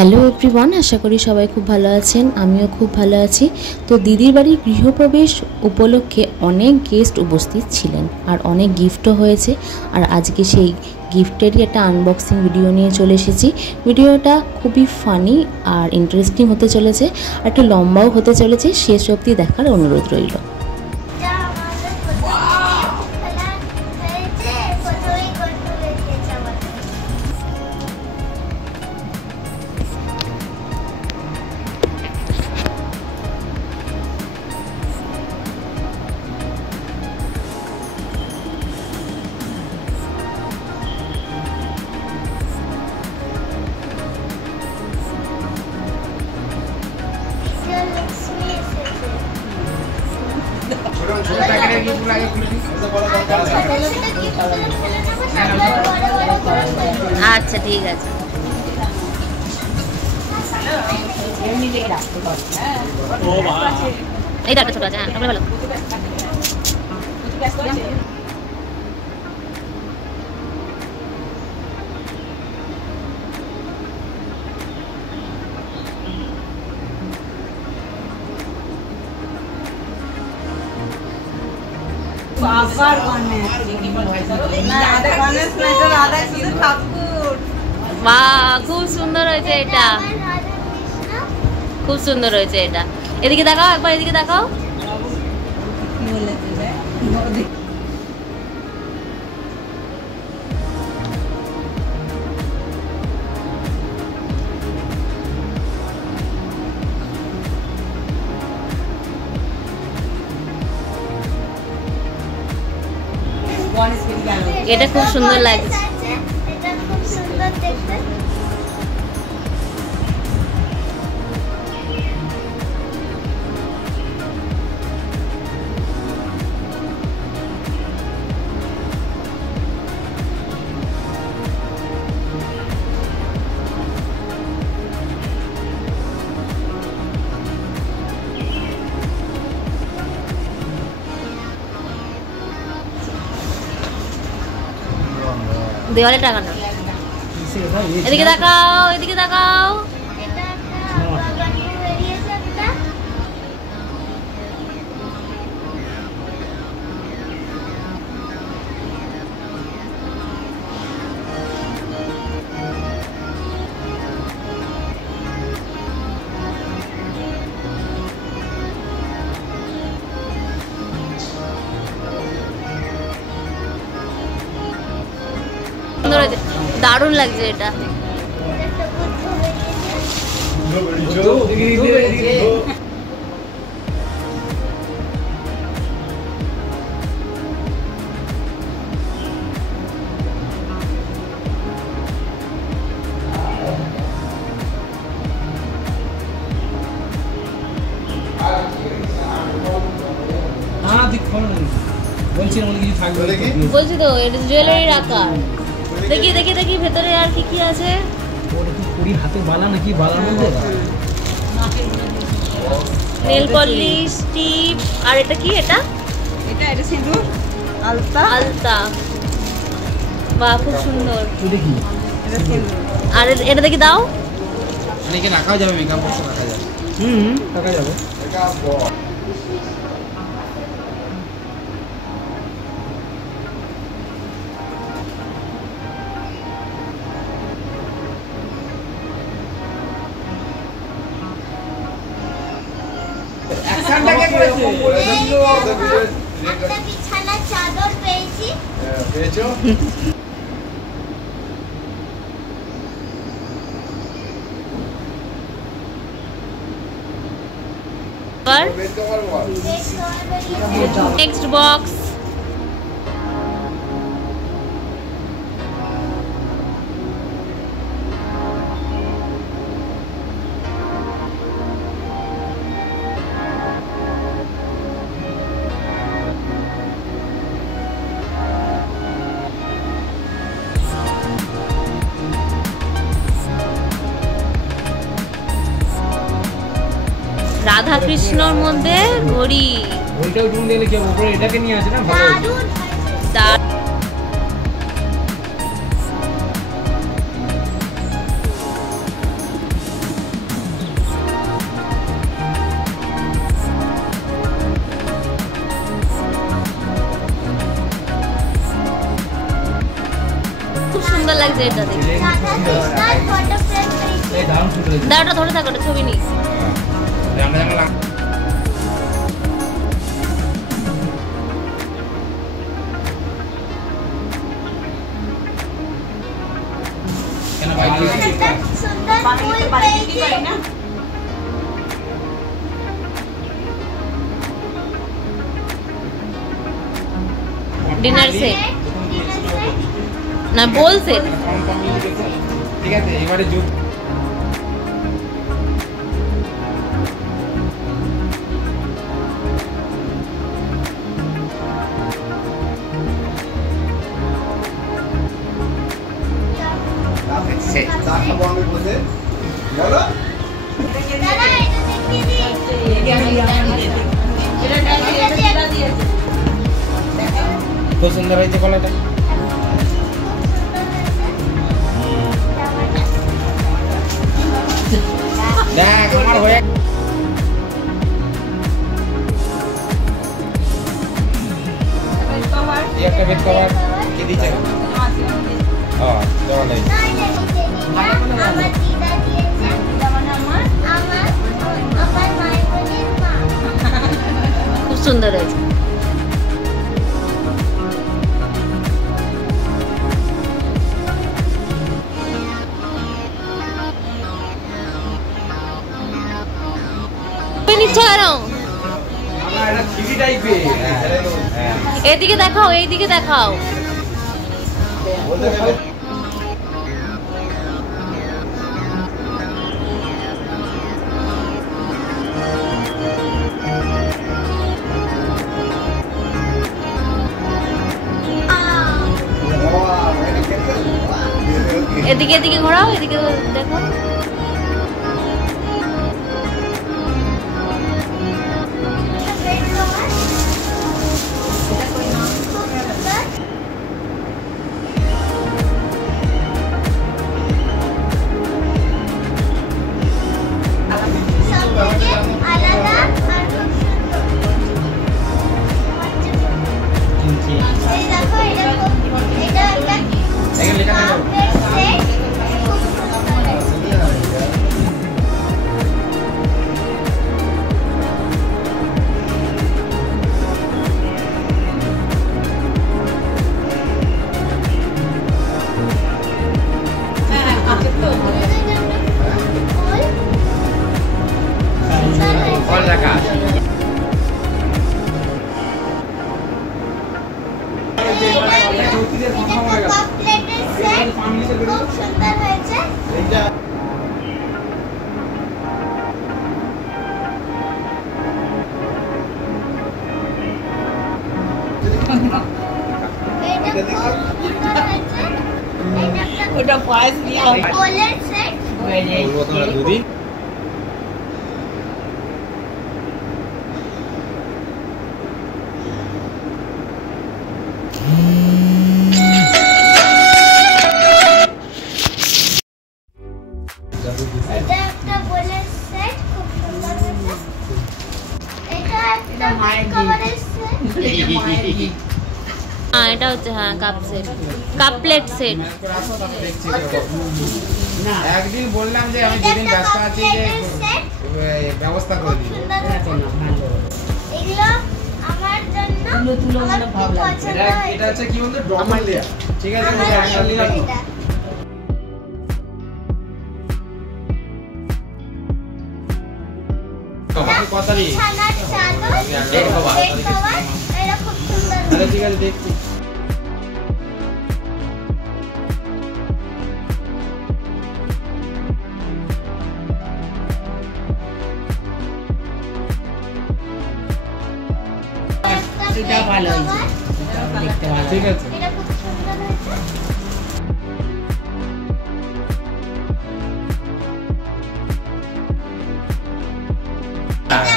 Hello everyone, আশা করি সবাই খুব ভালো আছেন। আমিও খুব ভালো আছি। তো দিদির বাড়ির গৃহপ্রবেশ উপলক্ষে অনেক গেস্ট উপস্থিত ছিলেন আর অনেক গিফটও হয়েছে। আর আজকে সেই গিফটেরই একটা আনবক্সিং ভিডিও নিয়ে চলে এসেছি। ভিডিওটা খুবই ফানি আর ইন্টারেস্টিং হতে চলেছে, আর একটু লম্বাও হতে চলেছে। শেষ অবধি দেখার অনুরোধ রইল। আচ্ছা ঠিক আছে। এইটা একটা ছোট আছে, হ্যাঁ ভালো। খুব সুন্দর হয়েছে এটা, খুব সুন্দর হয়েছে এটা। এদিকে দেখাও একবার, এদিকে দেখাও। এটা খুব সুন্দর লাগছে। এটা খুব সুন্দর দেখতে। দেওয়ালে টাঙানো। এদিকে দেখাও, এদিকে দেখাও। দারুণ লাগছে এটা। বলছি তো এটা জুয়েলারি রাখা। দেখি দেখি দেখি ভেতরে আর কি কি আছে। হাতে বালা নাকি বালার মধ্যে নেল পলিশ, টিপ, আর এটা কি? এটা এটা এটা সিঁদুর, আলতা। আলতা, বাহ খুব সুন্দর। দেখি এটা সিঁদুর। আর এটা দেখি দাও। এখানে রাখা যাবে, মেকআপ বক্স রাখা যাবে। রাখা যাবে। বিছানা চাদর পেয়েছি। পেয়েছো? Next box. রাধা কৃষ্ণর মধ্যে ঘড়ি। ওইটাও জুম দিলে কি হবে? উপরে এটাকে নিয়ে আসে না, ভালো। লাগছে এটা দেখে। দাঁড়াটা ধরে থাকো, ওটা ছবি নিস। ডিনার সেট না বল সেট। ঠিক আছে, এবারে যুগ খুব সুন্দর হয়েছে কলাটা। দেখ আমার হয়ে একটা বেড কভার কি দিচ্ছে? খুব সুন্দর হয়েছে। এদিকে দেখাও, এইদিকে দেখাও। এদিকে এদিকে ঘোরাও, এদিকে দেখো। ওটা পায়েস দিয়ে কোলের সেট বলবো তোমরা দুদিন এটা একটা কোলের সেট খুব সুন্দর হয়েছে। এটা একটা কভারের সেট। হ্যাঁ এটা হচ্ছে হ্যাঁ cup set, cup plate set. একদিন বললাম যে আমি দুদিন ব্যস্ত আছি যে ব্যবস্থা করে দিই। এগুলো আমার জন্য তুলো মানে ভালো লাগে। এটা হচ্ছে কি বলতো ডবল লেয়ার। ঠিক আছে আমি একটা নিলাম। কথা নেই। ছানার চাদর, বেড কভার, এটা খুব সুন্দর। আরে ঠিক আছে দেখছি। এটা ভালো হয়েছে, দেখতে ভালো। ঠিক আছে। এটা খুব সুন্দর হয়েছে।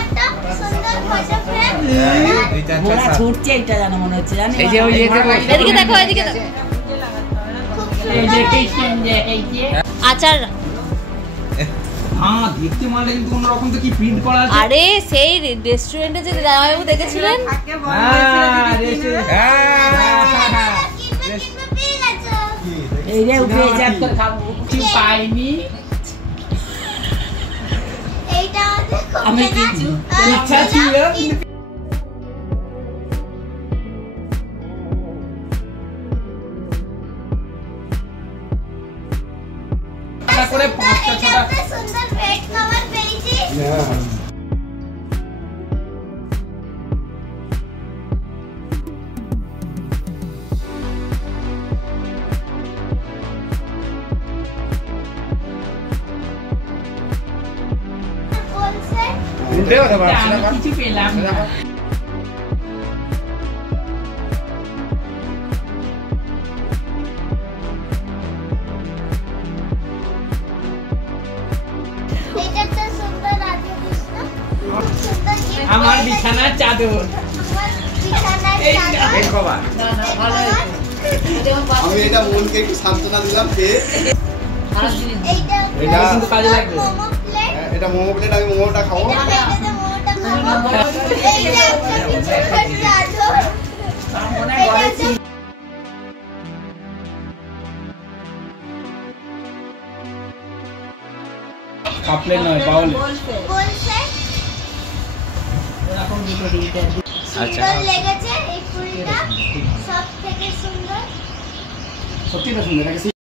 একটা সুন্দর ফটো ফ্রেম। ঘোড়া ছুটছে এটা জানো মনে হচ্ছে, জানি এই যে ওই এদিকে দেখো, এদিকে দেখো। এই যে কৃষ্ণ যে এই যে আচার। হ্যাঁ দেখতে মালটা কিন্তু অন্যরকম তো কি প্রিন্ট করা আছে। আরে সেই রেস্টুরেন্টে যে দাদাবাবু দেখেছিলেন, কিনবে পেয়ে গেছো। এই যে উঠে চাপ করে খাবো কিছু পাইনি এইটা আমি কিছু ইচ্ছা ছিল করে 5টা 6টা সুন্দর বেড কভার পেয়েছি। বলছে উল্টে কথা বলছ না আমি কিছু পেলাম না এটা তো সুন্দর আছে কৃষ্ণ সুন্দর gift আমার পেয়েছে। বিছানার চাদর আমার বিছানার এই চাদর। বেড কভার না না ভালো হয়েছে আমি এটা মনকে একটু সান্ত্বনা দিলাম যে খারাপ জিনিস না। এইটা এটা কিন্তু কাজে লাগবে। মোমো প্লেট এটা মোমো প্লেট, আমি মোমোটা খাবো। এটা প্লেটে মোমোটা খাবো। এইটা একটা বিছানার চাদর। আমার মনে হয় ঘরে ছিল। কাপলে নয় বাউল বলছে এরকম দুটো দিতে সুন্দর লেগেছে এই ফুলটা সব থেকে সুন্দর। সত্যি তো সুন্দর লাগে